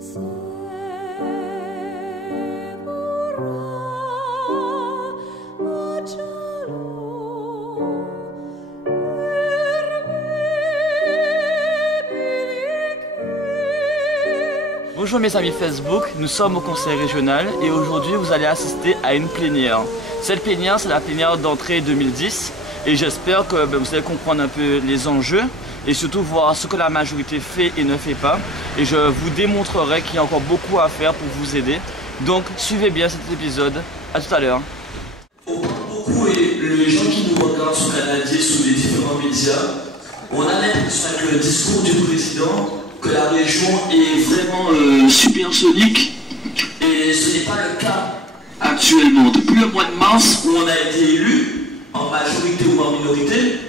Bonjour mes amis Facebook, nous sommes au conseil régional et aujourd'hui vous allez assister à une plénière. Cette plénière c'est la plénière d'entrée 2010 et j'espère que vous allez comprendre un peu les enjeux et surtout voir ce que la majorité fait et ne fait pas. Et je vous démontrerai qu'il y a encore beaucoup à faire pour vous aider. Donc suivez bien cet épisode, à tout à l'heure. Beaucoup et les gens qui nous regardent sur Canal D, sur les différents médias, on a l'impression avec le discours du président que la région est vraiment supersonique et ce n'est pas le cas actuellement. Depuis le mois de mars où on a été élu, en majorité ou en minorité,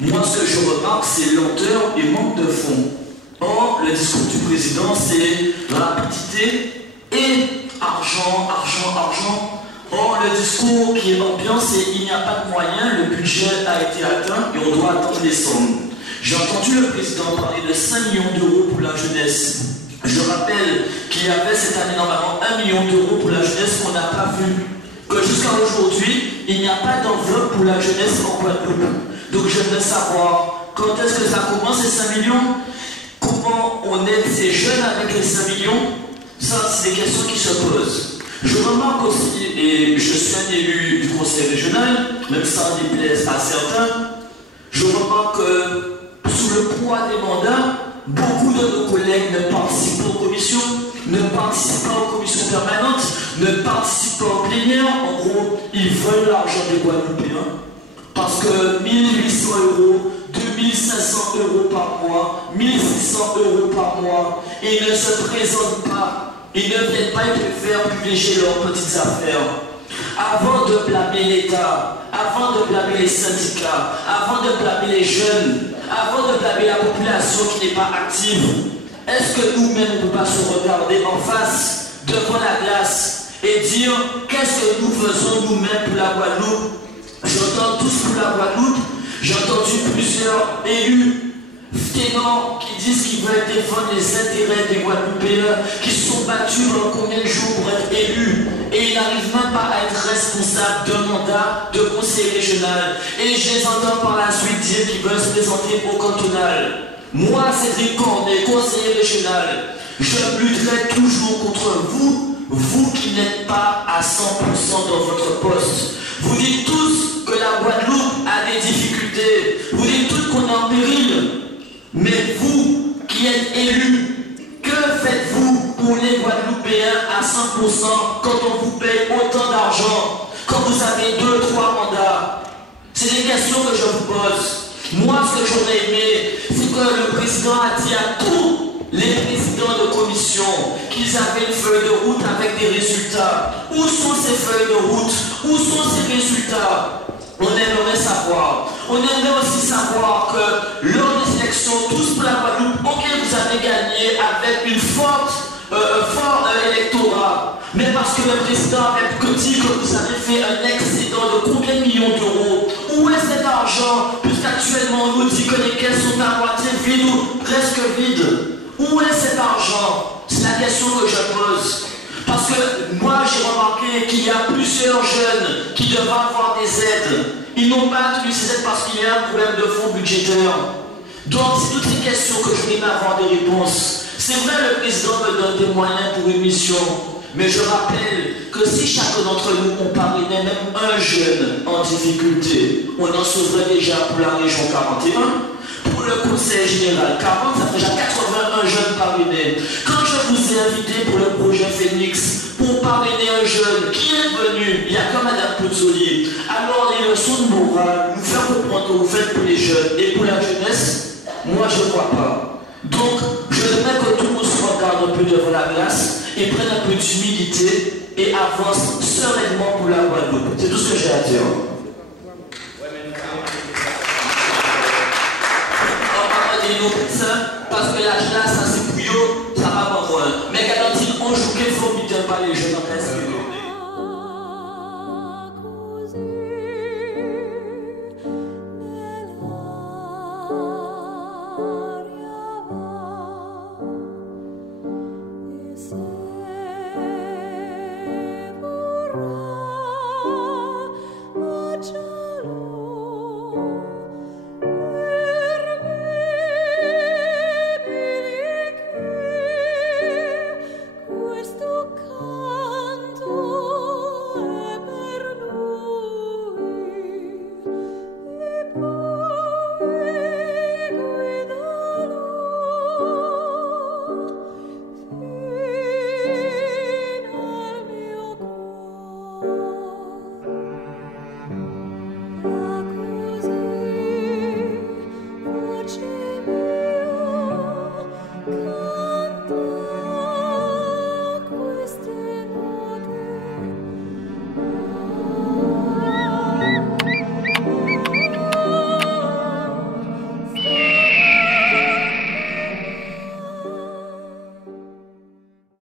moi ce que je remarque c'est lenteur et manque de fond. Or, le discours du président c'est rapidité et argent, argent, argent. Or, le discours qui est ambiant c'est il n'y a pas de moyens, le budget a été atteint et on doit attendre les sommes. J'ai entendu le président parler de 5 millions d'euros pour la jeunesse. Je rappelle qu'il y avait cette année normalement 1 million d'euros pour la jeunesse qu'on n'a pas vu. Que jusqu'à aujourd'hui, il n'y a pas d'enveloppe pour la jeunesse en Guadeloupe. Donc je veux savoir quand est-ce que ça commence ces 5 millions? Comment on aide ces jeunes avec les 5 millions? Ça, c'est des questions qui se posent. Je remarque aussi, et je suis un élu du conseil régional, même ça en déplaise à certains, je remarque que sous le poids des mandats, beaucoup de nos collègues ne participent pas aux commissions, ne participent pas aux commissions permanentes, ne participent pas aux plénières. En gros, ils veulent l'argent des Guadeloupéens. Parce que 1 800 euros, 2 500 euros par mois, 1 600 euros par mois, ils ne se présentent pas, ils ne viennent pas, ils préfèrent privilégier leurs petites affaires. Avant de blâmer l'État, avant de blâmer les syndicats, avant de blâmer les jeunes, avant de blâmer la population qui n'est pas active, est-ce que nous-mêmes on ne peut pas se regarder en face devant la glace et dire qu'est-ce que nous faisons nous-mêmes pour la Guadeloupe? J'entends tous pour la Guadeloupe, j'ai entendu plusieurs élus ténors qui disent qu'ils veulent défendre les intérêts des Guadeloupéens qui se sont battus pendant combien de jours pour être élus et ils n'arrivent même pas à être responsables d'un mandat de conseiller régional. Et je les entends par la suite dire qu'ils veulent se présenter au cantonal. Moi, Cédric Cornet, conseiller régional, je lutterai toujours contre vous, vous qui n'êtes pas à 100% dans votre poste. Vous dites tous que la Guadeloupe a des difficultés, vous dites tous qu'on est en péril. Mais vous, qui êtes élus, que faites-vous pour les Guadeloupéens à 100% quand on vous paye autant d'argent, quand vous avez 2-3 mandats? C'est des questions que je vous pose. Moi, ce que j'aurais aimé, c'est que le président a dit à tous les présidents de commission qu'ils avaient une feuille de route avec des résultats. Où sont ces feuilles de route? Où sont ces résultats? On aimerait savoir. On aimerait aussi savoir que lors des élections, tous pour la Guadeloupe, ok, vous avez gagné avec une fort électorat. Mais parce que le président avait dit que vous avez fait un excédent de combien de millions d'euros? Où est cet argent? Puisqu'actuellement on nous dit que les caisses sont à moitié vides ou presque vides. Où est cet argent? C'est la question que je pose. Parce que moi j'ai remarqué qu'il y a plusieurs jeunes qui devraient avoir des aides. Ils n'ont pas tenu ces aides parce qu'il y a un problème de fonds budgétaires. Donc c'est toutes ces questions que je voulais avoir des réponses. C'est vrai, le président me donne des moyens pour une mission. Mais je rappelle que si chacun d'entre nous on parrainait même un jeune en difficulté, on en sauverait déjà pour la région 41. Pour le conseil général 40, ça fait déjà 81 jeunes parrainés. Quand je vous ai invité pour le projet Phoenix, pour parrainer un jeune qui est venu, il y a comme Madame Pozzoli, alors les leçons de morale, nous faire comprendre que vous faites pour les jeunes et pour la jeunesse, moi je ne crois pas. Donc, je voudrais que tout le monde se regarde un peu devant la glace et prenne un peu d'humilité et avance sereinement pour la Guadeloupe. C'est tout ce que j'ai à dire. Parce que l'âge là, ça c'est bouillot, ça va pas voir. Mais quand on joue qu'il faut buter pas les jeunes en classe. yourself.